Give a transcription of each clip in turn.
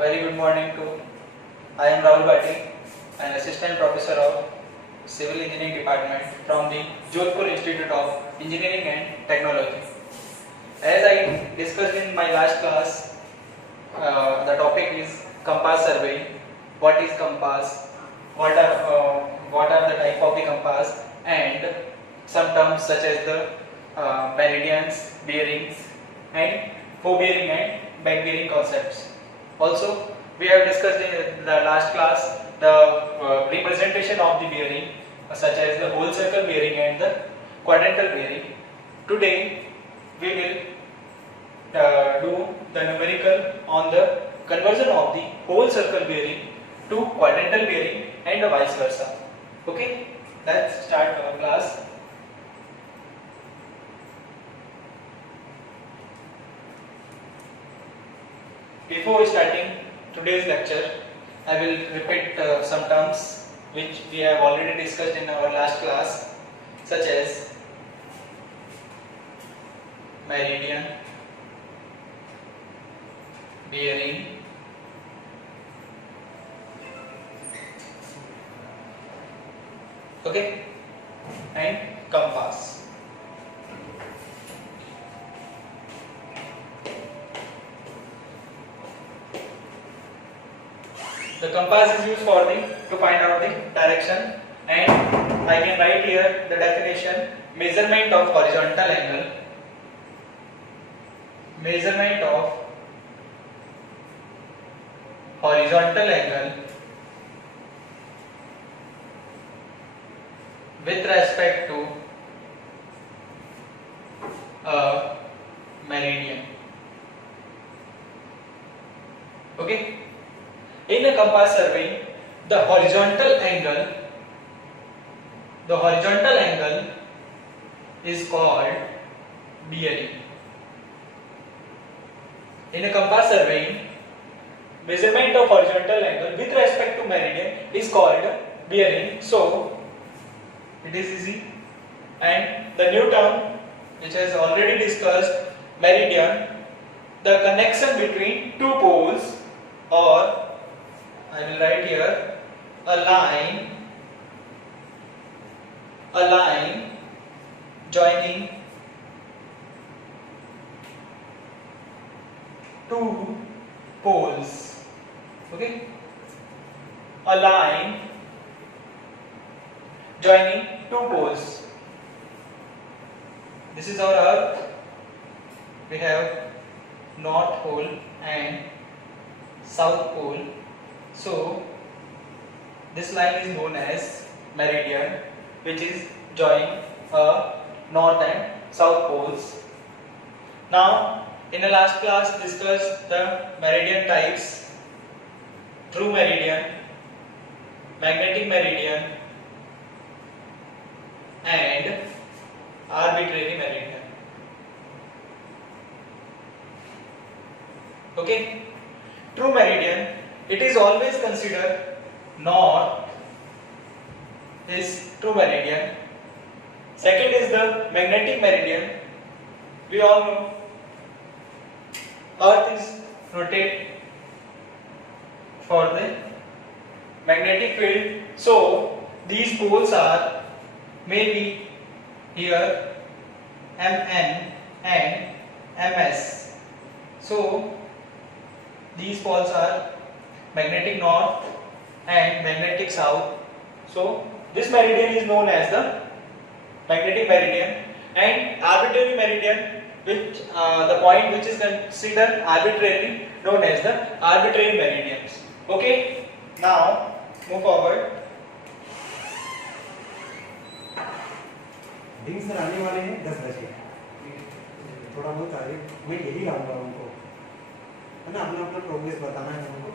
very good morning to. I am Rahul Bhatti, an assistant professor of Civil Engineering Department from the Jodhpur Institute of Engineering and Technology. As I discussed in my last class, the topic is compass surveying. What is compass? What are the type of the compass, and some terms such as the meridians, bearings, and forebearing and back bearing concepts. Also, we have discussed in the last class the representation of the bearing, such as the whole circle bearing and the quadrantal bearing. Today, we will do the numerical on the conversion of the whole circle bearing to quadrantal bearing and vice versa. Okay, let's start our class. Before starting today's lecture, I will repeat some terms which we have already discussed in our last class, such as meridian, bearing, okay, and compass. The compass is used to find out the direction, and I can write here the definition: measurement of horizontal angle, measurement of horizontal angle with respect to a meridian. Okay. In a compass survey, the horizontal angle is called bearing. In a compass survey, measurement of horizontal angle with respect to meridian is called bearing. So it is easy. And the new term which has already discussed, meridian, the connection between two poles, or I will write here a line joining two poles. Okay, a line joining two poles. This is our earth. We have north pole and south pole. So this line is known as meridian, which is joining north and south poles. Now, in the last class discussed the meridian types: true meridian, magnetic meridian, and arbitrary meridian. Okay, true meridian, it is always considered north is true meridian. Second is the magnetic meridian. We all know earth is rotate for the magnetic field, so these poles are maybe here Mn and Ms. So these poles are magnetic north and magnetic south. So this meridian is known as the magnetic meridian, and arbitrary meridian, which the point which is considered arbitrarily, known as the arbitrary meridians. Okay, now move forward. दिन sir आने वाले हैं 10 बजे, थोड़ा बहुत आगे मैं यही लाऊंगा उनको, है ना, अपना अपना प्रोग्रेस बताना है उनको।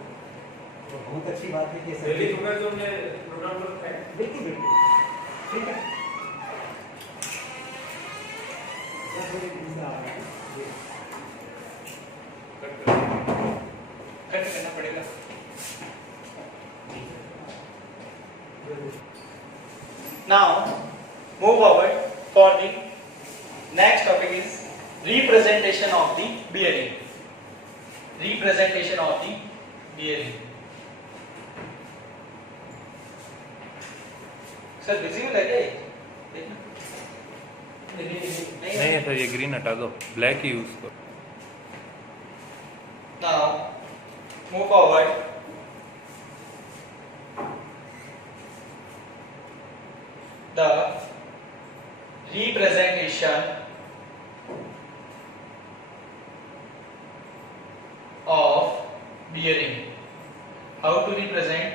तो बहुत अच्छी बात है कि डेली सुबह जो हमने प्रोग्राम रखा है, बिल्कुल बिल्कुल ठीक है। कट करना पड़ेगा। Now move forward for the next topic is representation of the bearing. Representation of the bearing. Sir visible है क्या ये? देखना नहीं है सर, ये ग्रीन हटा दो, ब्लैक ही यूज करो। Now move forward. The representation of bearing. How to represent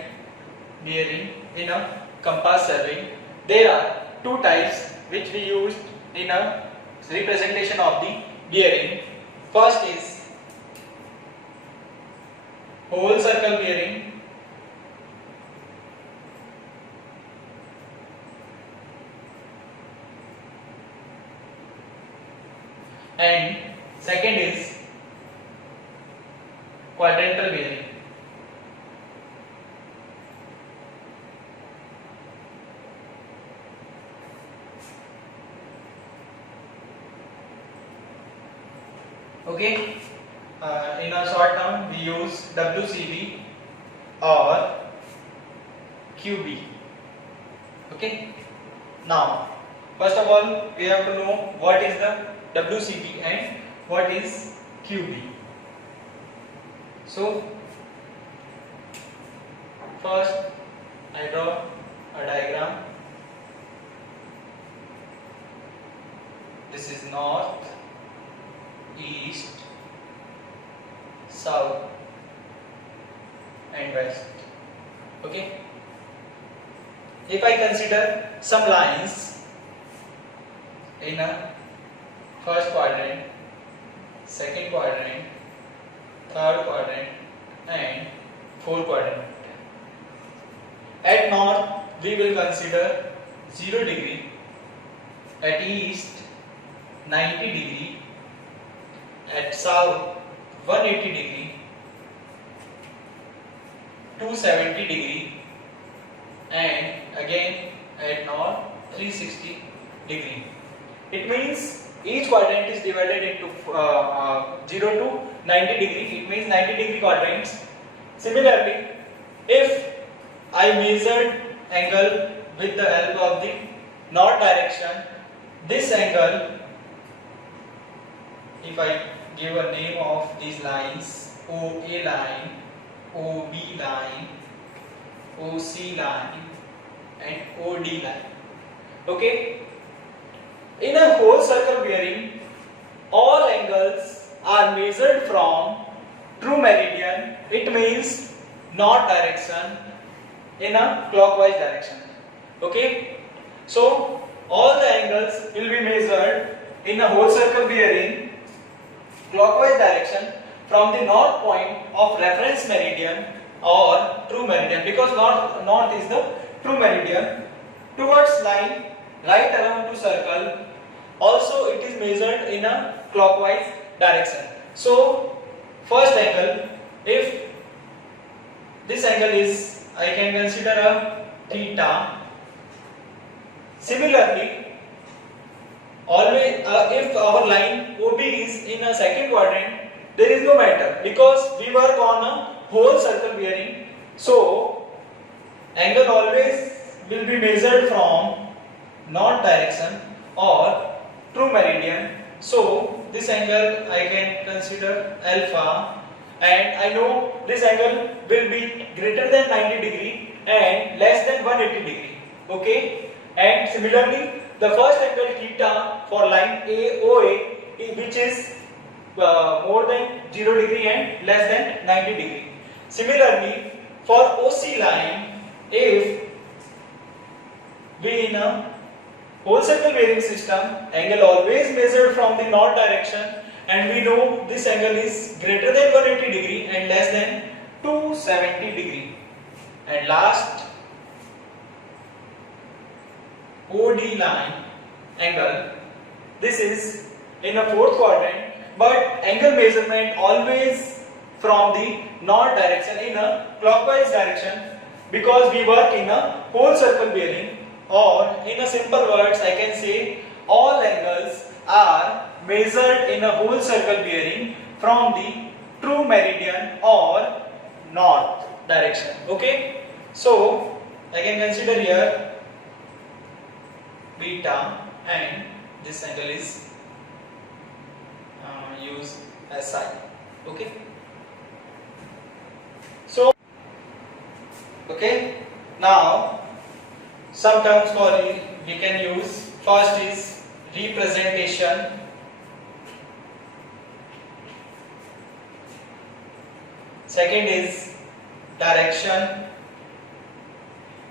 bearing in a compass survey? There are two types which we used in a representation of the bearing. First is whole circle bearing, and second is quadrantal bearing. Okay, in a short term we use WCB or QB. Okay, now first of all we have to know what is the WCB and what is QB. So first I draw a diagram. This is north, east, south and west. Okay, if I consider some lines in a first quadrant, second quadrant, third quadrant and fourth quadrant. At north we will consider 0 degree, at east 90 degree, at south 180 degree, 270 degree and again at north 360 degree. It means each quadrant is divided into 0 to 90 degree. It means 90 degree quadrants. Similarly, if I measured angle with the help of the north direction, this angle, if I give a name of these lines, OA line, OB line, OC line and OD line. Okay, in a whole circle bearing all angles are measured from true meridian. It means north direction in a clockwise direction. Okay, so all the angles will be measured in a whole circle bearing clockwise direction from the north point of reference meridian or true meridian, because north is the true meridian, towards line right around to circle. Also it is measured in a clockwise direction. So first angle, if this angle is, I can consider a theta. Similarly, always if our line OB is in a second quadrant, there is no matter because we work on a whole circle bearing. So angle always will be measured from north direction or true meridian. So this angle I can consider alpha, and I know this angle will be greater than 90 degree and less than 180 degree. Okay, and similarly the first angle theta for line AOA, which is more than 0 degree and less than 90 degree. Similarly for OC line, if we in a whole circle bearing system, angle always measured from the north direction, and we know this angle is greater than 180 degree and less than 270 degree. And last, OD line angle, this is in a fourth quadrant, but angle measurement always from the north direction in a clockwise direction, because we work in a whole circle bearing. Or in a simple words I can say all angles are measured in a whole circle bearing from the true meridian or north direction. Okay, so I can consider here beta and this angle is used as psi. Okay, so okay, now some terms for we can use. First is representation. Second is direction,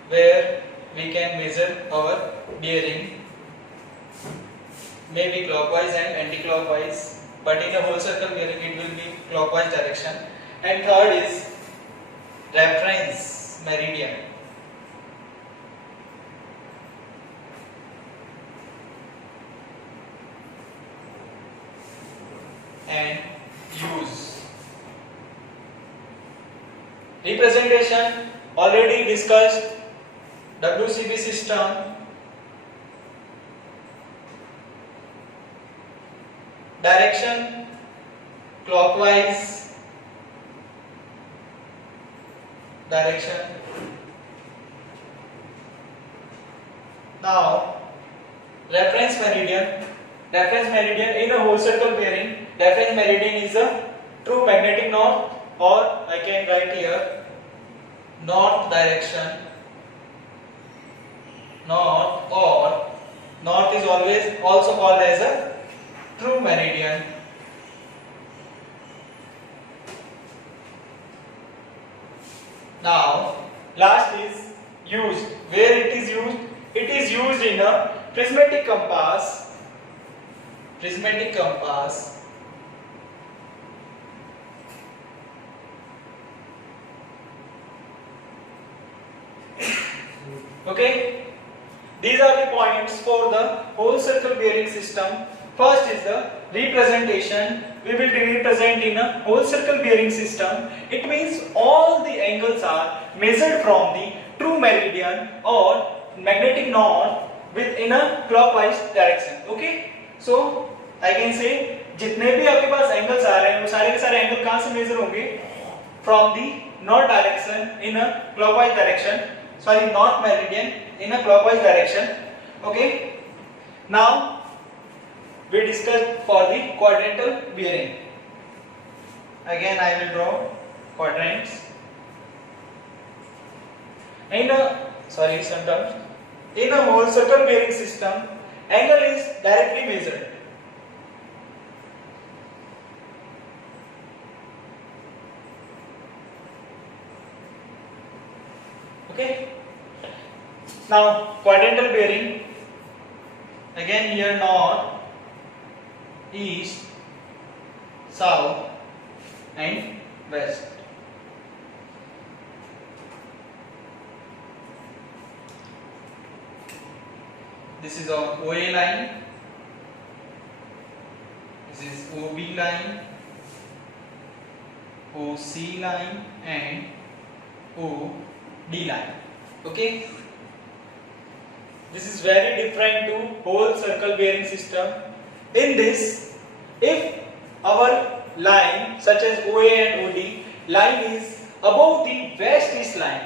where we can measure our bearing, maybe clockwise and anti-clockwise, but in a whole circle bearing it will be clockwise direction. And third is reference meridian. And use. Representation already discussed, WCB system, direction clockwise, direction. Now reference meridian. Reference meridian in a whole circle bearing, reference meridian is a true magnetic north, or I can write here north direction. North, or north is always also called as a true meridian. Now last is used. Where it is used? It is used in a prismatic compass. Prismatic compass. Okay, these are the points for the whole circle bearing system. First is the representation. We will represent in a whole circle bearing system. It means all the angles are measured from the true meridian or magnetic north within a clockwise direction. Okay, so I can say जितने भी आपके पास angles आ रहे हैं वो सारे के सारे angle कहां से मेजर होंगे? From the north direction in a clockwise direction. Sorry, north meridian in a clockwise direction. Okay, now we discussed for the quadrantal bearing. Again I will draw quadrants. In a whole circle bearing system, angle is directly measured. Okay. Now quadrantal bearing. Again here north, east, south and west. This is our OA line, this is OB line, OC line and OD line. Okay, this is very different to whole circle bearing system. In this, if our line such as OA and OD line is above the west east line,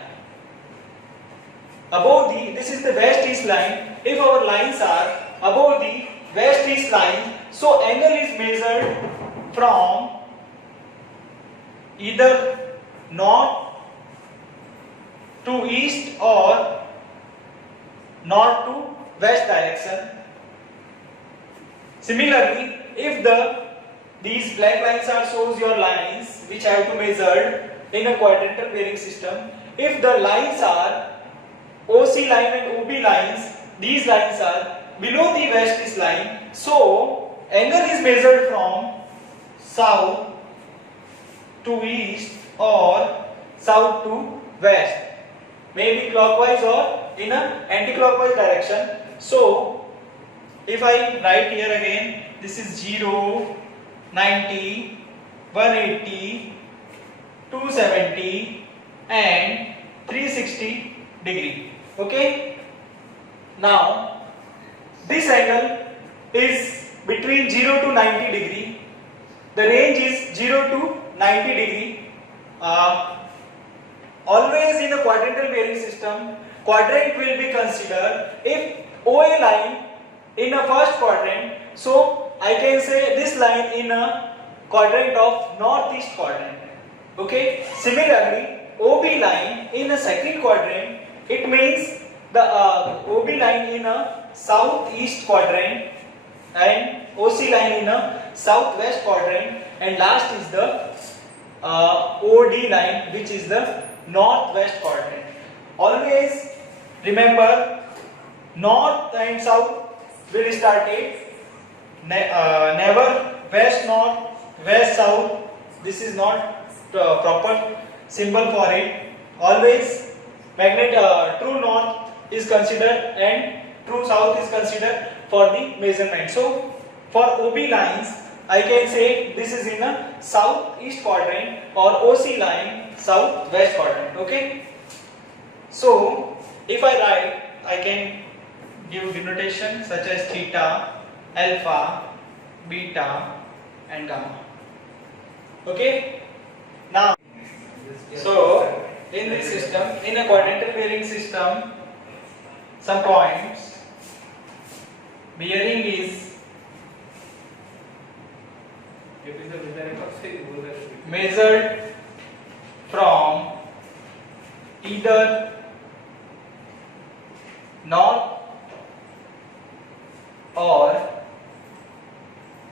this is the west east line. If our lines are above the west east line, so angle is measured from either north to east or north to west direction. Similarly, if these black lines are shows your lines which have to measured in a quadrantal bearing system, if the lines are OC line and OB lines, these lines are below the west east line, so angle is measured from south to east or south to west, maybe clockwise or in a anti-clockwise direction. So if I write here again, this is 0, 90, 180, 270 and 360 degree. Okay, now this angle is between 0 to 90 degree. The range is 0 to 90 degree. always in a quadrantal bearing system, quadrant will be considered if OA line in a first quadrant, so I can say this line in a quadrant of northeast quadrant. Okay. Similarly, OB line in a second quadrant, it means the OB line in a southeast quadrant and OC line in a southwest quadrant, and last is the OD line which is the northwest quadrant. Always remember, north and south will start it. Never west north, west south. This is not proper symbol for it. Always true north is considered and true south is considered for the measurement. So for OB lines, I can say this is in a southeast quadrant or OC line southwest quadrant. Okay. So if I write, I can give denotation such as theta, alpha, beta and gamma. Okay. Now, so in this system, in a quadrantal bearing system, some points, bearing is measured from either north or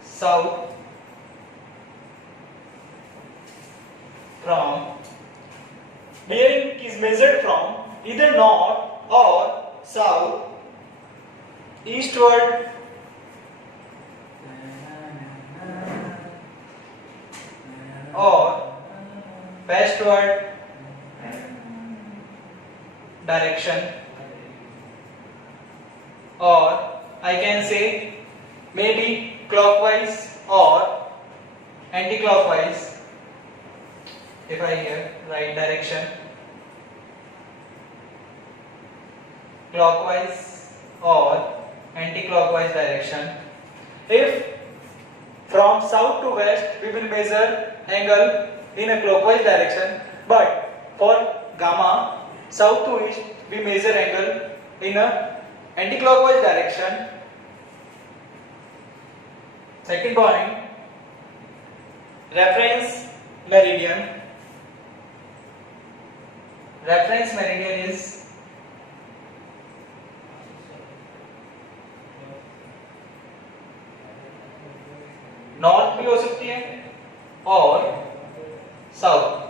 south, bearing is measured from either north or south, eastward or westward direction, or I can say maybe clockwise or anti-clockwise. If I here write direction, clockwise or anti-clockwise direction. If from south to west we will measure angle in a clockwise direction, but for gamma, south to east we measure angle in a anti-clockwise direction. Second point, reference meridian. Reference meridian is north भी हो सकती है और south,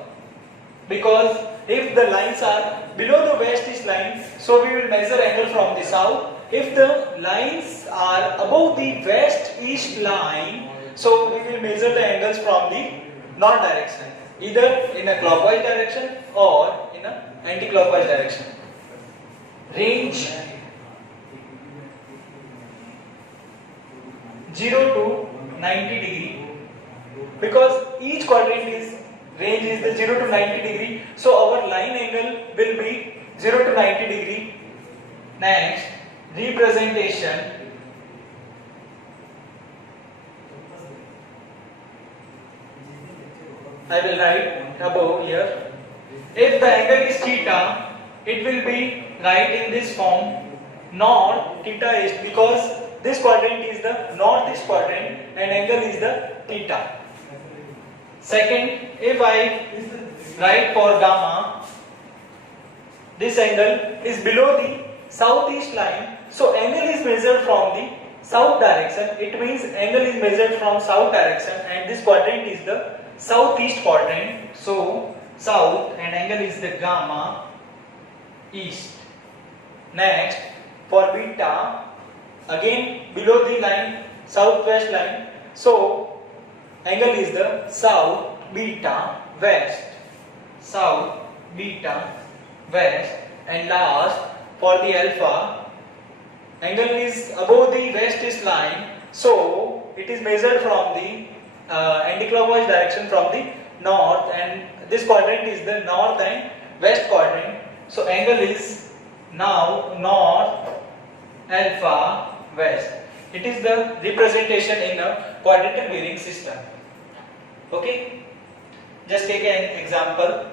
because if the lines are below the west east line, so we will measure angle from the south. If the lines are above the west east line, so we will measure the angles from the north direction, either in a clockwise direction or in a anti-clockwise direction. Range 0 to 90 degree, because each quadrant is range is the 0 to 90 degree, so our line angle will be 0 to 90 degree. Next, representation. I will write above here. If the angle is theta, it will be right in this form, north theta east, because this quadrant is the northeast quadrant and angle is the theta. Second, if I write for gamma, this angle is below the southeast line, so angle is measured from the south direction. It means angle is measured from south direction, and this quadrant is the southeast quadrant. So south and angle is the gamma east. Next, for beta, again below the line, southwest line, so angle is the south beta west, south beta west. And last, for the alpha, angle is above the west east line, so it is measured from the anti-clockwise direction from the north, and this quadrant is the north and west quadrant, so angle is now north alpha west. It is the representation in a quadrantal bearing system. Okay, just take an example.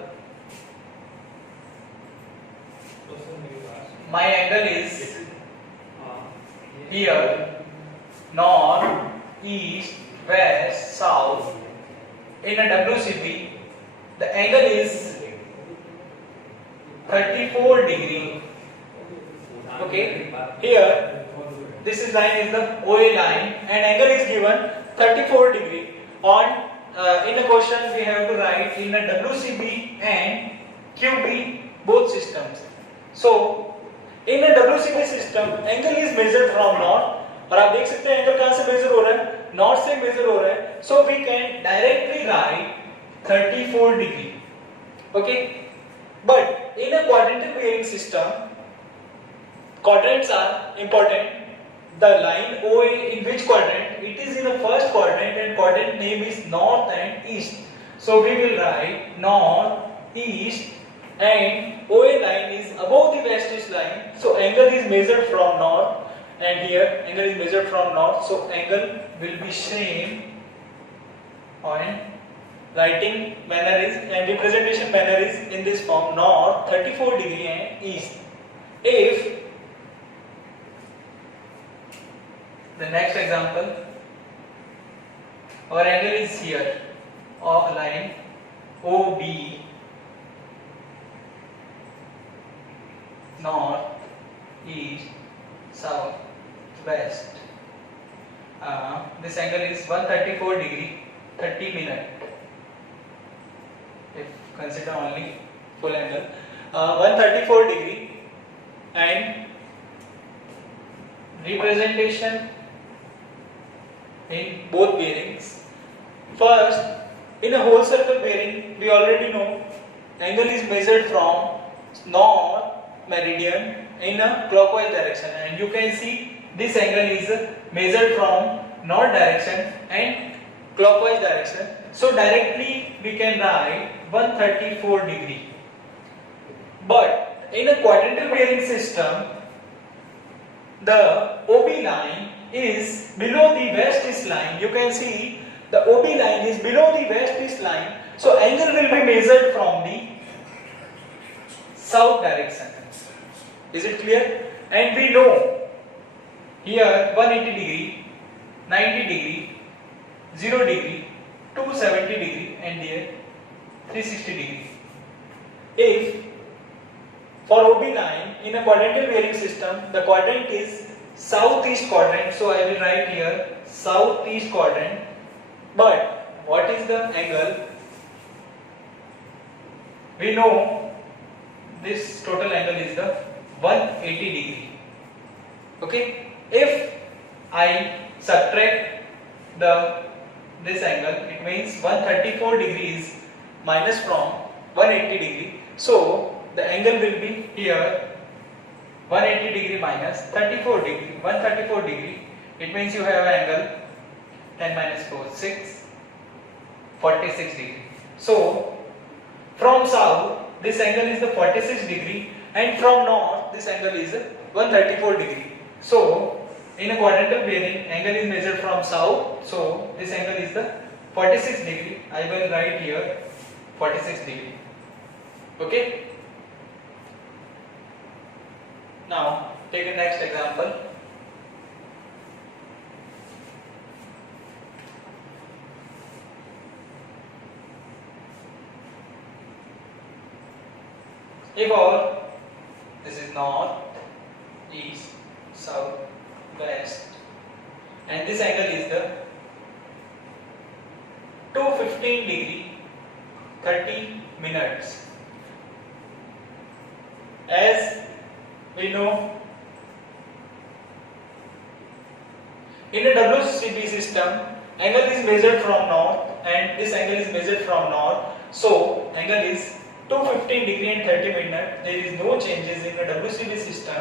my angle is here, north, east, west, south. In a WCB, the angle is 34 degree. Okay, here this is line is the OA line and angle is given 34 degree. On in a question we have to write in a WCB and QB both systems. So in a WCB system angle is measured from north और आप देख सकते हैं angle कहां से major हो रहा है, नॉर्थ से मेजर हो रहा है. So we can directly write 34 degree. Okay, but in a quadrantal bearing system quadrants are important. The line OA in which quadrant? It is in the first quadrant and quadrant name is north and east. So we will write north, east and OA line is above the westish line. So angle is measured from north and here angle is measured from north. So angle will be same on writing manner is and representation manner is in this form, north 34 degree and east. If the next example, our angle is here of line OB, north, east, south, west. This angle is 134 degree 30 minute. If consider only full angle, 134 degree and representation in both bearings. First, in a whole circle bearing, we already know angle is measured from north meridian in a clockwise direction, and you can see this angle is measured from north direction and clockwise direction. So directly we can write 134 degree. But in a quadrantal bearing system, the OB line is below the west-east line. You can see the OB line is below the west-east line. So angle will be measured from the south direction. Is it clear? And we know here 180 degree, 90 degree, 0 degree, 270 degree and here 360 degree. If for OB line in a quadrantal bearing system, the quadrant is southeast quadrant, so I will write here southeast quadrant. But what is the angle? We know this total angle is the 180 degree. Okay, if I subtract this angle, it means 134 degrees minus from 180 degree. So the angle will be here 180 degree minus 34 degree. 134 degree. It means you have an angle 10 minus 4 6 46 degree. So from south this angle is the 46 degree and from north this angle is 134 degree. So in a quadrantal bearing angle is measured from south. So this angle is the 46 degree. I will write here 46 degree. Okay. Now take a next example. If our this is north, east, south, west, and this angle is the 215 degree 30 minutes. As we know, in a WCB system, angle is measured from north and this angle is measured from north. So angle is 215 degree and 30 minutes. There is no changes in the WCB system.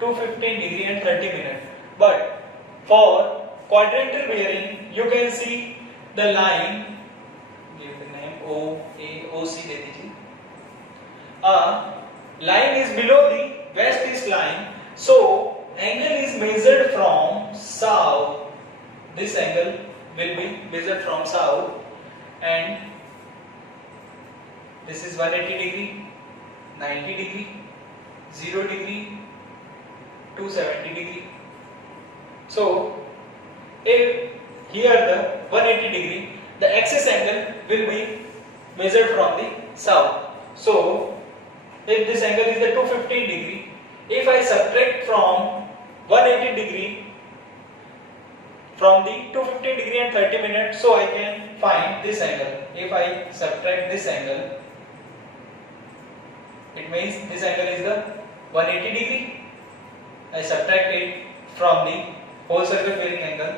215 degree and 30 minutes. But for quadrantal bearing, you can see the line. Give the name OC. ले दीजिए. Line is below the west-east line. So angle is measured from south. This angle will be measured from south, and this is 180 degree, 90 degree, 0 degree, 270 degree. So if here the 180 degree, the axis angle will be measured from the south. So if this angle is the 215 degree, if I subtract from 180 degree from the 215 degree and 30 minutes, so I can find this angle. If I subtract this angle, it means this angle is the 180 degree. I subtract it from the whole circle bearing angle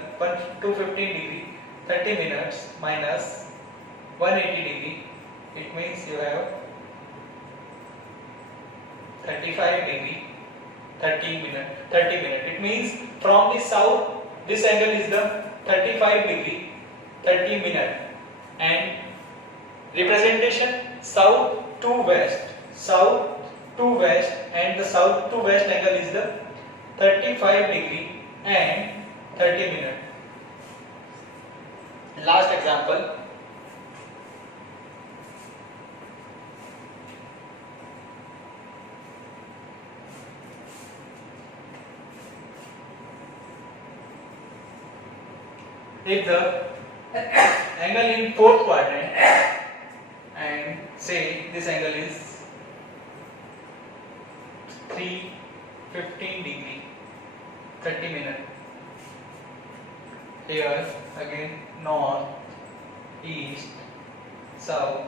215 degree 30 minutes minus 180 degree. It means you have 35 degree 30 minute. It means from the south this angle is the 35 degree 30 minute, and representation south to west, and the south to west angle is the 35 degree and 30 minute. Last example. If the angle in fourth quadrant, and say this angle is 315 degree 30 minute, here again north, east, south,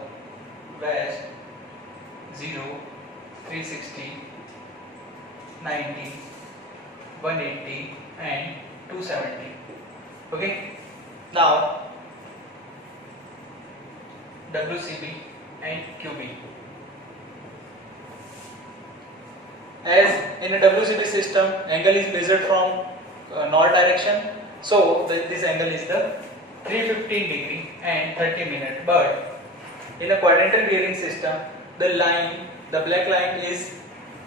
west, 0, 360, 90, 180 and 270. Okay. Now WCB and QB. As in a WCB system, angle is measured from north direction, so this angle is the 315 degree and 30 minute. But in a quadrantal bearing system, the black line is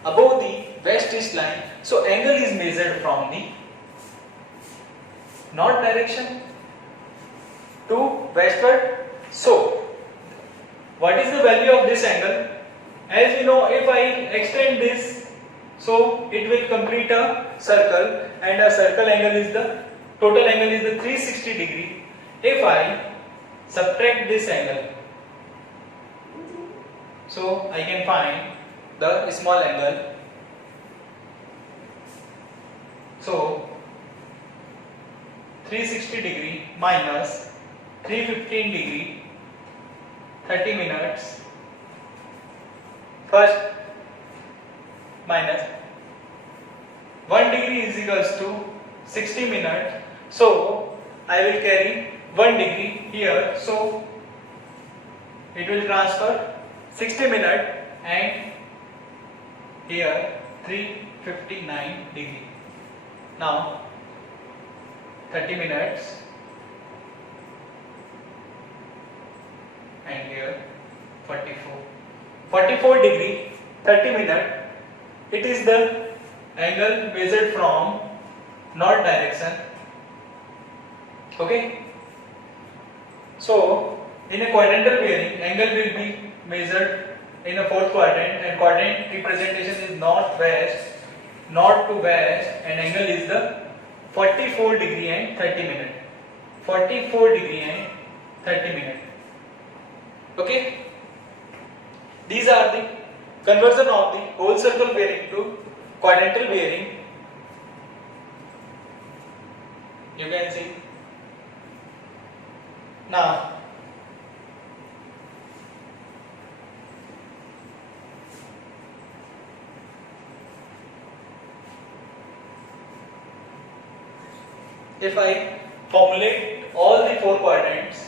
above the west-east line, so angle is measured from the north direction to westward. So what is the value of this angle? As you know, if I extend this, so it will complete a circle, and a circle angle is the total angle is the 360 degree. If I subtract this angle, so I can find the small angle. So 360 degree minus 315 degree 30 minutes, first minus 1 degree is equals to 60 minutes, so I will carry 1 degree here, so it will transfer 60 minutes, and here 359 degree. Now 30 minutes, and here 44 degree 30 minute. It is the angle measured from north direction. Okay, so in a quadrantal bearing, angle will be measured in a fourth quadrant, and quadrant representation is north to west, and angle is the 44 degree and 30 minute. 44 degree and 30 minute. Okay, these are the conversion of the whole circle bearing to quadrantal bearing. You can see. Now if I formulate all the four quadrants,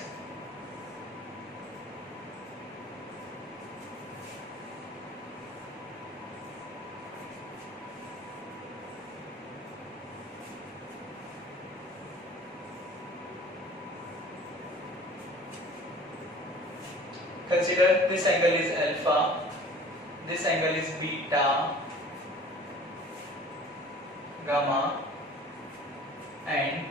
consider this angle is alpha, this angle is beta, gamma, and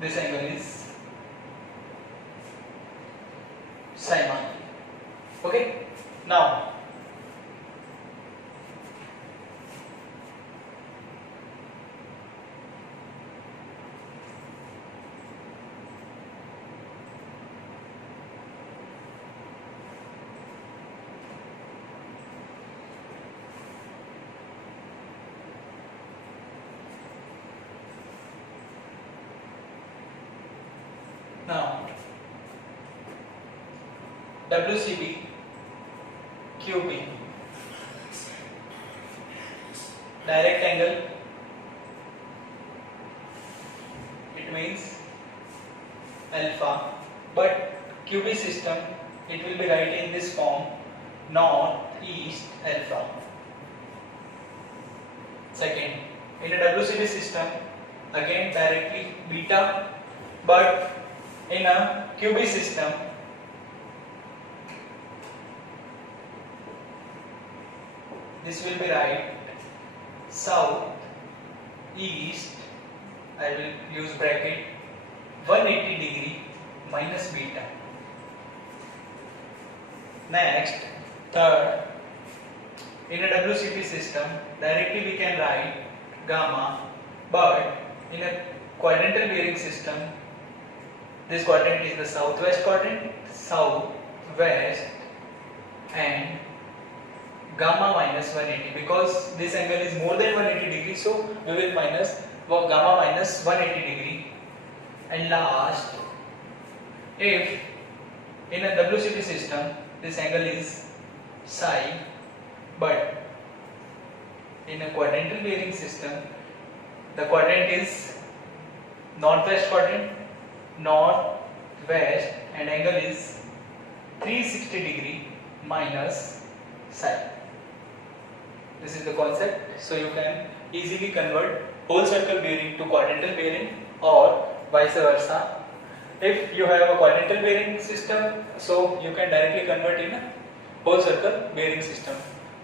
this angle is Now, now WCB QB direct angle, it means alpha, but QB system it will be written in this form, north east alpha. Second, in a WCB system again directly beta, but in a QB system this will be right south east, I will use bracket 180 degree minus beta. Next, third, in a WCB system directly we can write gamma, but in a quadrantal bearing system this quadrant is the southwest quadrant, southwest, and gamma minus 180, because this angle is more than 180 degree, so we will minus gamma minus 180 degree. And last, if in a WCB system this angle is psi, but in a quadrantal bearing system the quadrant is northwest quadrant, northwest, and angle is 360 degree minus psi. This is the concept, so you can easily convert whole circle bearing to quadrantal bearing or vice versa. If you have a quadrantal bearing system, so you can directly convert in a whole circle bearing system.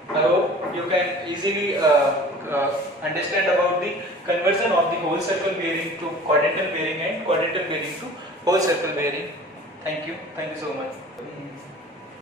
I hope you can easily understand about the conversion of the whole circle bearing to quadrantal bearing and quadrantal bearing to whole circle bearing. Thank you so much.